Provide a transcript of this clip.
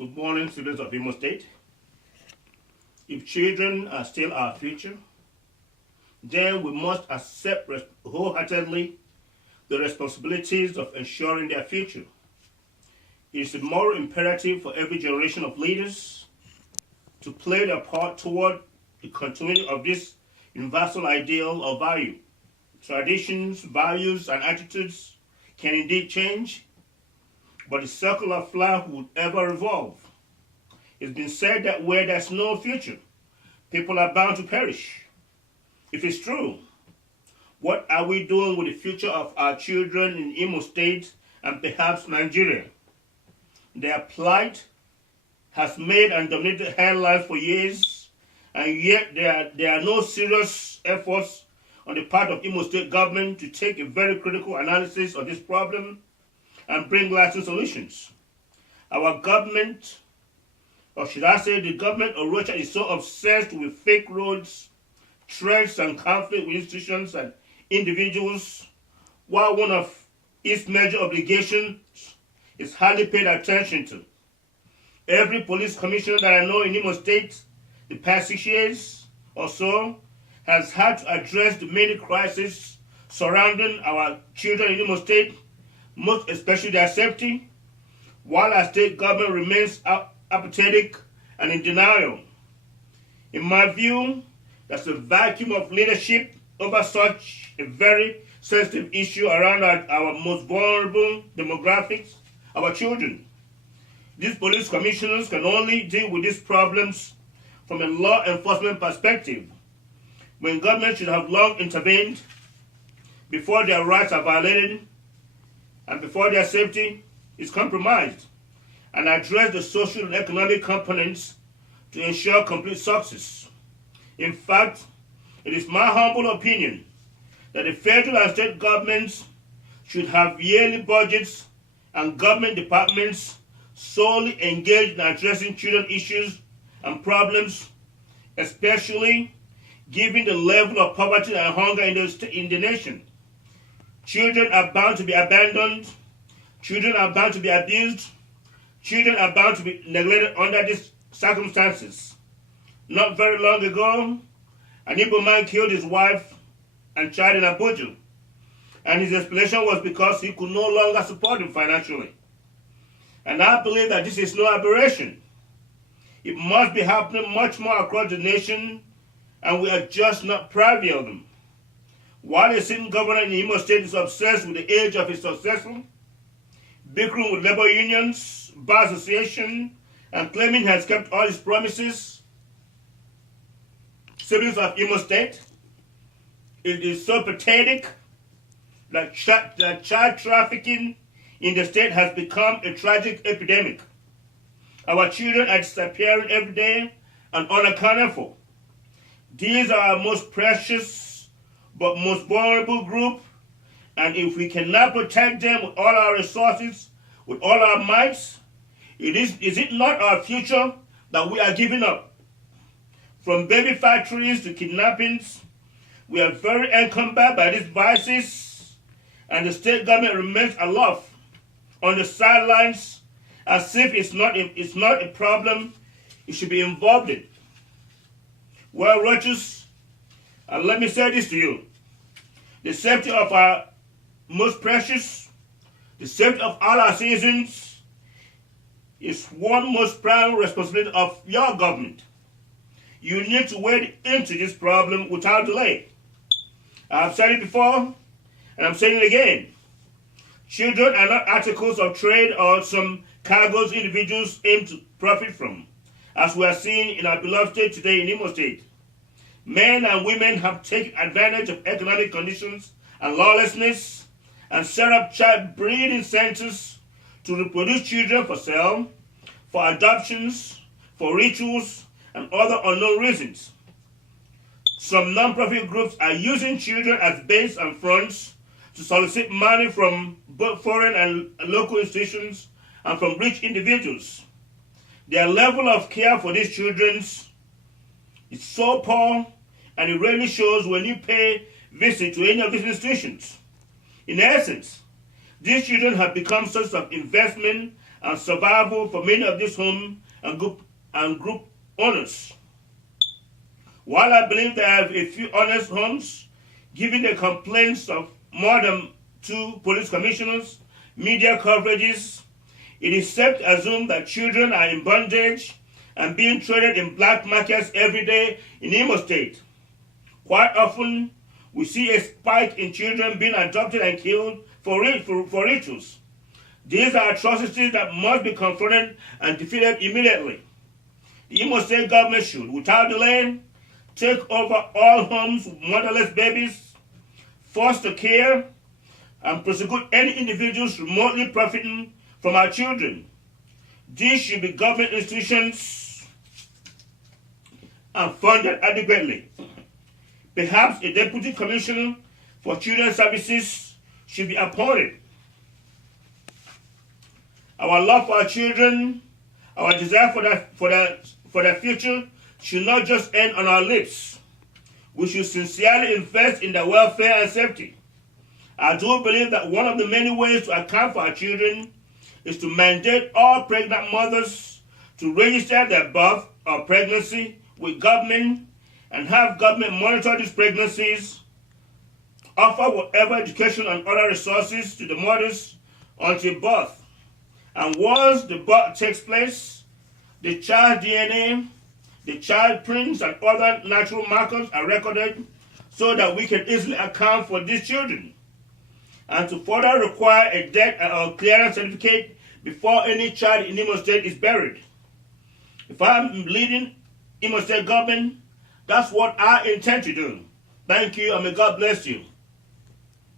Good morning, students of Imo State. If children are still our future, then we must accept wholeheartedly the responsibilities of ensuring their future. It is a moral imperative for every generation of leaders to play their part toward the continuity of this universal ideal of value. Traditions, values, and attitudes can indeed change, but the circle of life will ever revolve. It's been said that where there's no future, people are bound to perish. If it's true, what are we doing with the future of our children in Imo State and perhaps Nigeria? Their plight has made and dominated headlines for years, and yet there are no serious efforts on the part of Imo State government to take a very critical analysis of this problem and bring lasting solutions. Our government, or should I say the government of Russia, is so obsessed with fake roads, threats, and conflict with institutions and individuals, while one of its major obligations is hardly paid attention to. Every police commissioner that I know in Imo State the past 6 years or so has had to address the many crises surrounding our children in Imo State, most especially their safety, while our state government remains apathetic and in denial. In my view, there's a vacuum of leadership over such a very sensitive issue around our most vulnerable demographics, our children. These police commissioners can only deal with these problems from a law enforcement perspective, when government should have long intervened before their rights are violated and before their safety is compromised, and address the social and economic components to ensure complete success. In fact, it is my humble opinion that the federal and state governments should have yearly budgets and government departments solely engaged in addressing children issues and problems, especially given the level of poverty and hunger in the nation. Children are bound to be abandoned, children are bound to be abused, children are bound to be neglected under these circumstances. Not very long ago, an Igbo man killed his wife and child in Abuja, and his explanation was because he could no longer support them financially. And I believe that this is no aberration. It must be happening much more across the nation, and we are just not privy of them. While a sitting governor in Imo State is obsessed with the age of his successor, bickering with labor unions, bar association, and claiming he has kept all his promises, citizens of Imo State, it is so pathetic that child trafficking in the state has become a tragic epidemic. Our children are disappearing every day and unaccounted for. These are our most precious but most vulnerable group, and if we cannot protect them with all our resources, with all our mights, is it not our future that we are giving up? From baby factories to kidnappings, we are very encumbered by these vices, and the state government remains aloof on the sidelines as if it's not a problem it should be involved in. Well, Rochus, and let me say this to you. The safety of our most precious, the safety of all our citizens is one most primary responsibility of your government. You need to wade into this problem without delay. I've said it before, and I'm saying it again. Children are not articles of trade or some cargoes individuals aim to profit from, as we are seeing in our beloved state today in Imo State. Men and women have taken advantage of economic conditions and lawlessness and set up child breeding centers to reproduce children for sale, for adoptions, for rituals, and other unknown reasons. Some non-profit groups are using children as base and fronts to solicit money from both foreign and local institutions and from rich individuals. Their level of care for these children is so poor, and it rarely shows when you pay visit to any of these institutions. In essence, these children have become sources of investment and survival for many of these home and group owners. While I believe there are a few honest homes, given the complaints of more than 2 police commissioners, media coverages, it is safe to assume that children are in bondage and being traded in black markets every day in Imo State. Quite often, we see a spike in children being adopted and killed for rituals. These are atrocities that must be confronted and defeated immediately. The Imo State government should, without delay, take over all homes with motherless babies, foster care, and prosecute any individuals remotely profiting from our children. These should be government institutions and funded adequately. Perhaps a deputy commissioner for children's services should be appointed. Our love for our children, our desire for their future should not just end on our lips. We should sincerely invest in their welfare and safety. I do believe that one of the many ways to account for our children is to mandate all pregnant mothers to register their birth or pregnancy with government and have government monitor these pregnancies, offer whatever education and other resources to the mothers until birth. And once the birth takes place, the child DNA, the child prints, and other natural markers are recorded so that we can easily account for these children, and to further require a death or clearance certificate before any child in Imo State is buried. If I'm leading Imo State government, that's what I intend to do. Thank you, and may God bless you.